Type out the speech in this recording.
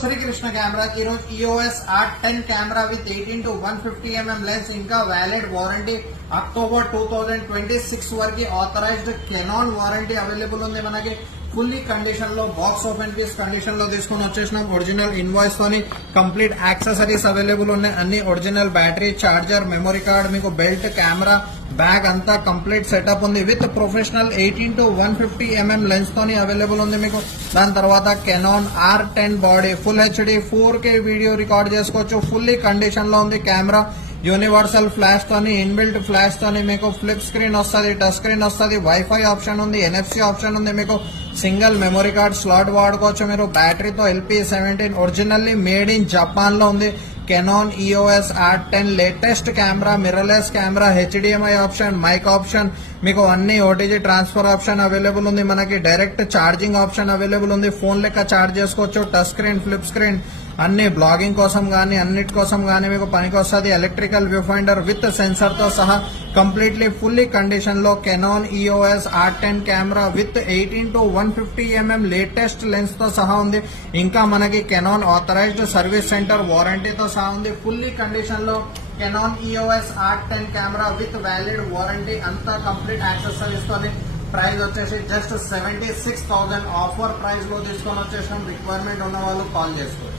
Srikrishna camera ఈ రోజు EOS R10 camera with 18-150mm lens ఇంకా వ్యాలిడ్ వారంటీ అక్టోబర్ 2026 వరకు ఆథరైజ్డ్ కెనాన్ వారంటీ అవైలబుల్ ఉంది. మనకి ఫుల్లీ కండిషన్ లో బాక్స్ ఓపెన్ పీస్ కండిషన్ లో తీసుకుని వచ్చేసినాం. ఒరిజినల్ ఇన్వాయిస్ తోని కంప్లీట్ యాక్సెసరీస్ అవైలబుల్ ఉన్నాయి. అన్ని original battery, charger, memory card, మీకు బెల్ట్, కెమెరా, బ్యాగ్ అంతా కంప్లీట్ సెటప్ ఉంది. విత్ ప్రొఫెషనల్ 18-150mm లెన్స్ తోని అవైలబుల్ ఉంది మీకు. దాని తర్వాత Canon R10 body full HD 4K video record చేసుకోవచ్చు. ఫుల్లీ కండిషన్ లో ఉంది కెమెరా. యూనివర్సల్ ఫ్లాష్ తోని, ఇన్బిల్ట్ ఫ్లాష్ తోని మీకు ఫ్లిప్ స్క్రీన్ వస్తుంది, టచ్ స్క్రీన్ వస్తుంది, వైఫై ఆప్షన్ ఉంది, NFC ఆప్షన్ ఉంది. మీకు సింగిల్ మెమరీ కార్డ్ స్లాట్ వాడుకోవచ్చు మీరు. బ్యాటరీతో LP17 originally made in Japan లో ఉంది. Canon EOS R10 latest camera, mirrorless camera, HDMI option, mic option, మీకు అన్ని OTG ట్రాన్స్ఫర్ ఆప్షన్ అవైలబుల్ ఉంది. మనకి డైరెక్ట్ ఛార్జింగ్ ఆప్షన్ అవైలబుల్ ఉంది. ఫోన్ లెక్క ఛార్జ్ చేసుకోవచ్చు. టచ్ స్క్రీన్, ఫ్లిప్ స్క్రీన్ అన్ని బ్లాగింగ్ కోసం గానీ అన్నిటి కోసం గానీ మీకు పనికి వస్తుంది. Electrical view finder with sensor తో సహా కంప్లీట్లీ ఫుల్లీ కండిషన్ లో Canon EOS R10 camera with 18-150mm latest lens తో సహా ఉంది. ఇంకా మనకి కెనాన్ ఆథరైజ్డ్ సర్వీస్ సెంటర్ వారంటీతో సహా ఉంది. ఫుల్లీ కండిషన్ లో Canon EOS R10 camera with valid warranty అంతా కంప్లీట్ యాక్సెసరీస్ తోని. ప్రైస్ వచ్చేసి జస్ట్ 76,000 ఆఫర్ ప్రైస్ లో తీసుకొని వచ్చేసాం. రిక్వైర్మెంట్ ఉన్న వాళ్ళు కాల్ చేసుకోండి.